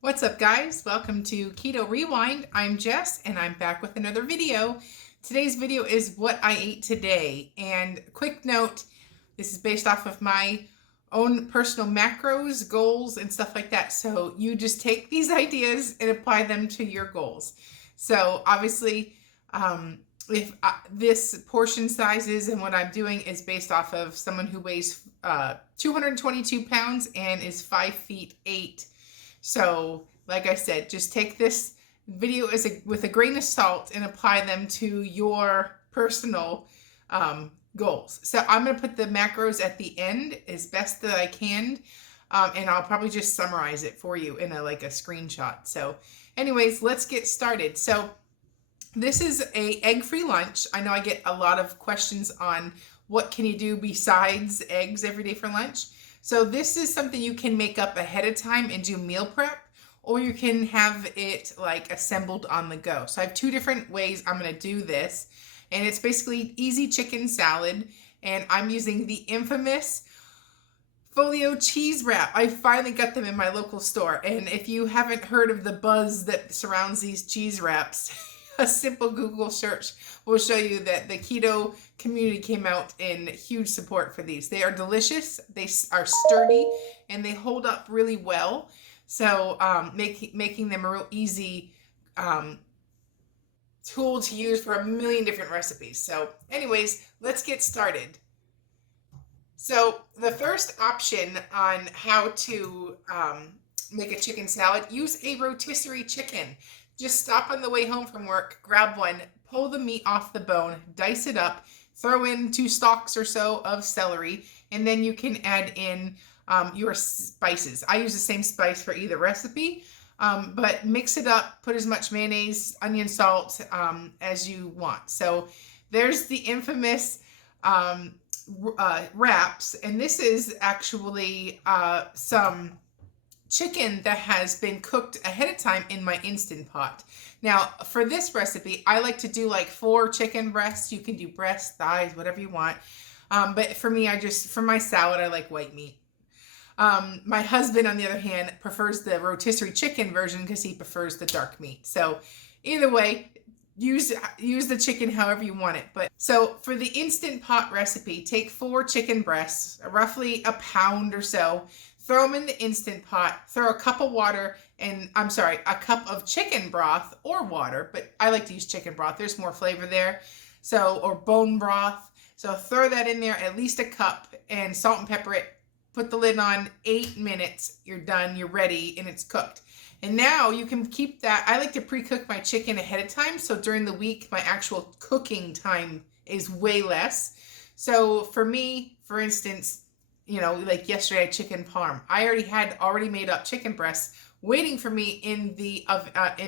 What's up, guys? Welcome to Keto Rewind. I'm Jess and I'm back with another video. Today's video is what I ate today. And quick note, this is based off of my own personal macros, goals, and stuff like that. So you just take these ideas and apply them to your goals. So obviously, if this portion sizes and what I'm doing is based off of someone who weighs 222 pounds and is 5'8". So, like I said, just take this video with a grain of salt and apply them to your personal goals. So I'm going to put the macros at the end as best that I can, and I'll probably just summarize it for you in a screenshot. So anyways, let's get started. So this is a egg-free lunch. I know I get a lot of questions on what can you do besides eggs every day for lunch. So this is something you can make up ahead of time and do meal prep, or you can have it assembled on the go. So I have two different ways I'm going to do this, and it's basically easy chicken salad, and I'm using the infamous FOLIOS Cheese Wrap. I finally got them in my local store, and if you haven't heard of the buzz that surrounds these cheese wraps, a simple Google search will show you that the keto community came out in huge support for these. They are delicious, they are sturdy, and they hold up really well. So making them a real easy tool to use for a million different recipes. So anyways, let's get started. So the first option on how to make a chicken salad, use a rotisserie chicken. Just stop on the way home from work, grab one, pull the meat off the bone, dice it up, throw in 2 stalks or so of celery, and then you can add in your spices. I use the same spice for either recipe, but mix it up, put as much mayonnaise, onion, salt as you want. So there's the infamous wraps, and this is actually some chicken that has been cooked ahead of time in my Instant Pot. Now, for this recipe, I like to do 4 chicken breasts. You can do breasts, thighs, whatever you want. But for me, for my salad, I like white meat. My husband, on the other hand, prefers the rotisserie chicken version because he prefers the dark meat. So either way, use the chicken however you want it. But so for the Instant Pot recipe, take 4 chicken breasts, roughly a pound or so. Throw them in the Instant Pot, throw a cup of water, a cup of chicken broth or water, but I like to use chicken broth. There's more flavor there. So, or bone broth. So throw that in there, at least a cup, and salt and pepper it. Put the lid on, 8 minutes, you're done, you're ready, and it's cooked. And now you can keep that. I like to pre-cook my chicken ahead of time, so during the week, my actual cooking time is way less. So for me, for instance, yesterday I had chicken parm. I already made up chicken breasts waiting for me in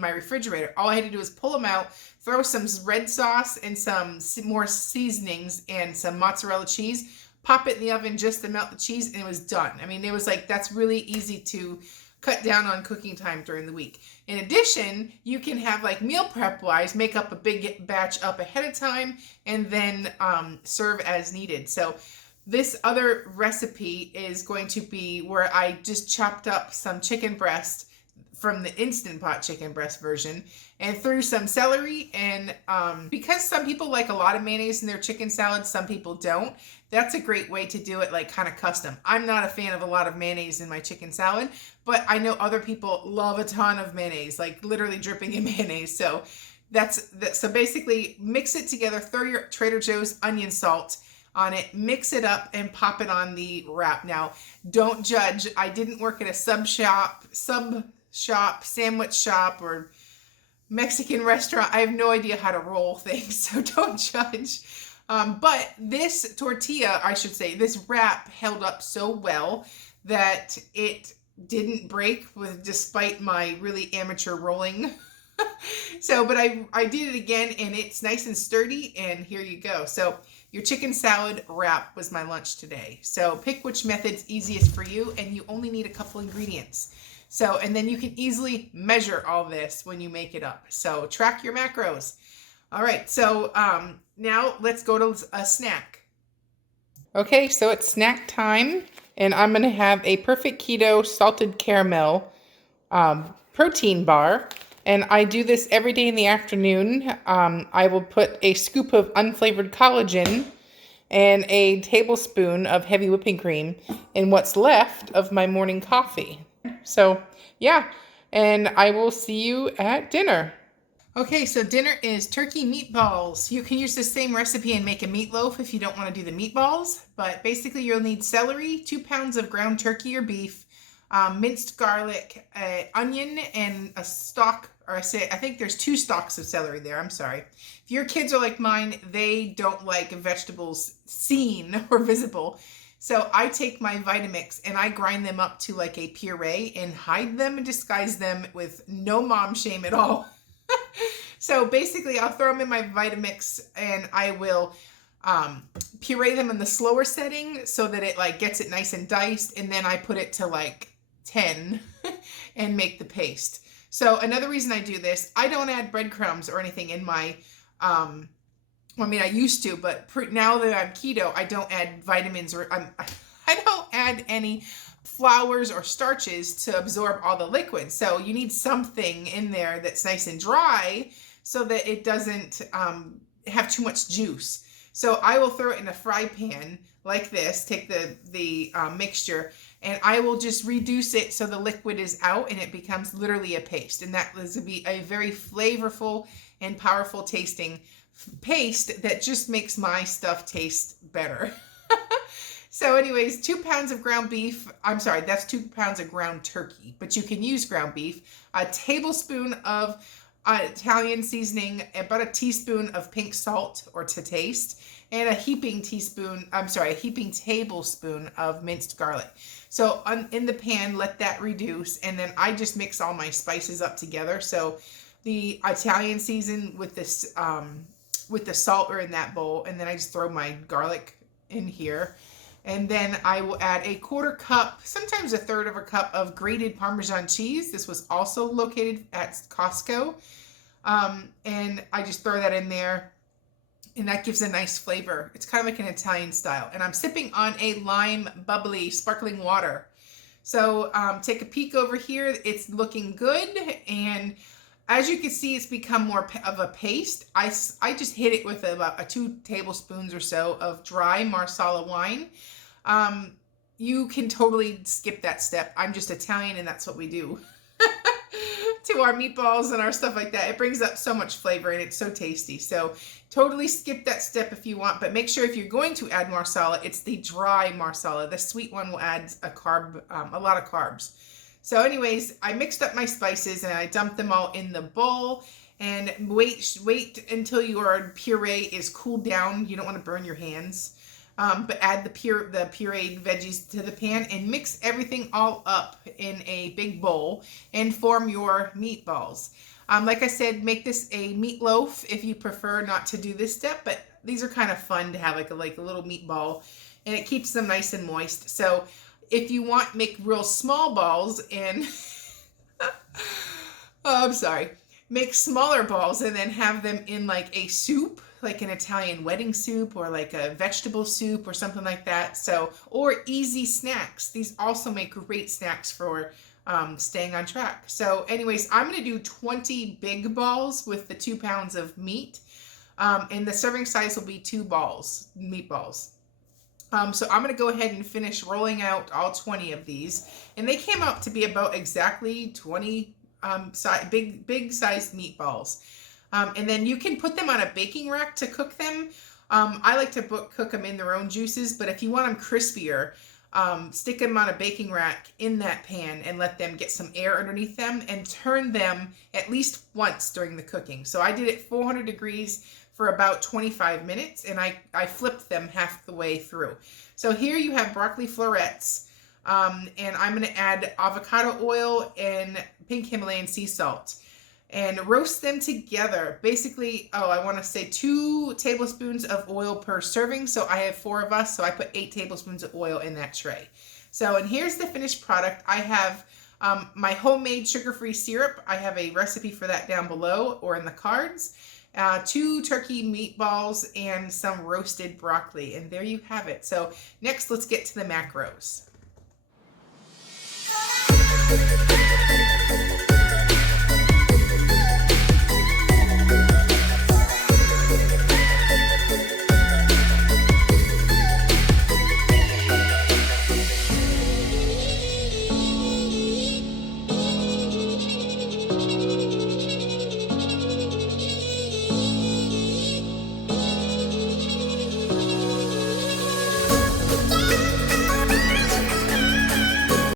my refrigerator. All I had to do was pull them out, throw some red sauce and some more seasonings and some mozzarella cheese, pop it in the oven just to melt the cheese, and it was done. I mean, it was that's really easy to cut down on cooking time during the week. In addition, you can have meal prep wise, make up a big batch up ahead of time and then serve as needed. So this other recipe is going to be where I just chopped up some chicken breast from the Instant Pot chicken breast version and threw some celery, and because some people like a lot of mayonnaise in their chicken salad, some people don't. That's a great way to do it kind of custom. I'm not a fan of a lot of mayonnaise in my chicken salad, but I know other people love a ton of mayonnaise, literally dripping in mayonnaise. So so basically mix it together, throw your Trader Joe's onion salt on it, mix it up, and pop it on the wrap. Now, don't judge. I didn't work at a sub shop, sandwich shop, or Mexican restaurant. I have no idea how to roll things, so don't judge. But this tortilla, I should say, this wrap held up so well that it didn't break despite my really amateur rolling. But I did it again, and it's nice and sturdy, and here you go. So your chicken salad wrap was my lunch today. So pick which method's easiest for you, and you only need a couple ingredients. So, and then you can easily measure all this when you make it up. So track your macros. All right, so now let's go to a snack. Okay, so it's snack time, and I'm going to have a Perfect Keto salted caramel protein bar. And I do this every day in the afternoon. I will put a scoop of unflavored collagen and a tablespoon of heavy whipping cream in what's left of my morning coffee. So, yeah, and I will see you at dinner. Okay, so dinner is turkey meatballs. You can use the same recipe and make a meatloaf if you don't want to do the meatballs, but basically you'll need celery, 2 pounds of ground turkey or beef, minced garlic, onion, and a stalk, or I think there's 2 stalks of celery there. I'm sorry. If your kids are like mine, they don't like vegetables seen or visible. So I take my Vitamix and I grind them up to like a puree and hide them and disguise them with no mom shame at all. So basically I'll throw them in my Vitamix and I will puree them in the slower setting so that it like gets it nice and diced, and then I put it to like 10 and make the paste. So another reason I do this, I don't add breadcrumbs or anything in my, I mean I used to, but now that I'm keto, I don't add vitamins or I don't add any flours or starches to absorb all the liquid. So you need something in there that's nice and dry so that it doesn't have too much juice. So I will throw it in a fry pan like this, take the mixture, and I will just reduce it so the liquid is out and it becomes literally a paste. And that is going to be a very flavorful and powerful tasting paste that just makes my stuff taste better. So anyways, 2 pounds of ground beef. I'm sorry, that's 2 pounds of ground turkey, but you can use ground beef. A tablespoon of Italian seasoning, about a teaspoon of pink salt or to taste, and a heaping tablespoon of minced garlic. So in the pan, let that reduce, and then I just mix all my spices up together. So the Italian season with this with the salt are in that bowl, and then I just throw my garlic in here. And then I will add a 1/4 cup, sometimes a 1/3 of a cup of grated Parmesan cheese. This was also located at Costco. And I just throw that in there, and that gives a nice flavor. It's kind of like an Italian style. And I'm sipping on a lime bubbly sparkling water. So take a peek over here. It's looking good. And as you can see, it's become more of a paste. I just hit it with about 2 tablespoons or so of dry Marsala wine. You can totally skip that step. I'm just Italian and that's what we do to our meatballs and our stuff like that. It brings up so much flavor and it's so tasty. So totally skip that step if you want, but make sure if you're going to add Marsala, it's the dry Marsala. The sweet one will add a lot of carbs. So anyways, I mixed up my spices and I dumped them all in the bowl, and wait until your puree is cooled down. You don't want to burn your hands. But add the pureed veggies to the pan and mix everything all up in a big bowl and form your meatballs. Like I said, make this a meatloaf if you prefer not to do this step, but these are kind of fun to have like a little meatball, and it keeps them nice and moist. So if you want, make real small balls and make smaller balls and then have them in like a soup, like an Italian wedding soup or like a vegetable soup or something like that. So, or easy snacks. These also make great snacks for staying on track. So anyways, I'm going to do 20 big balls with the 2 pounds of meat. And the serving size will be 2 meatballs. So I'm going to go ahead and finish rolling out all 20 of these. And they came out to be about exactly 20 big sized meatballs. And then you can put them on a baking rack to cook them. I like to cook them in their own juices, but if you want them crispier, stick them on a baking rack in that pan and let them get some air underneath them and turn them at least once during the cooking. So I did it 400 degrees for about 25 minutes, and I flipped them half the way through. So here you have broccoli florets, and I'm going to add avocado oil and pink Himalayan sea salt and roast them together. Basically, I want to say 2 tablespoons of oil per serving. So I have 4 of us, so I put 8 tablespoons of oil in that tray. So, and here's the finished product. I have my homemade sugar-free syrup. I have a recipe for that down below or in the cards. 2 turkey meatballs and some roasted broccoli. And there you have it. So next, let's get to the macros.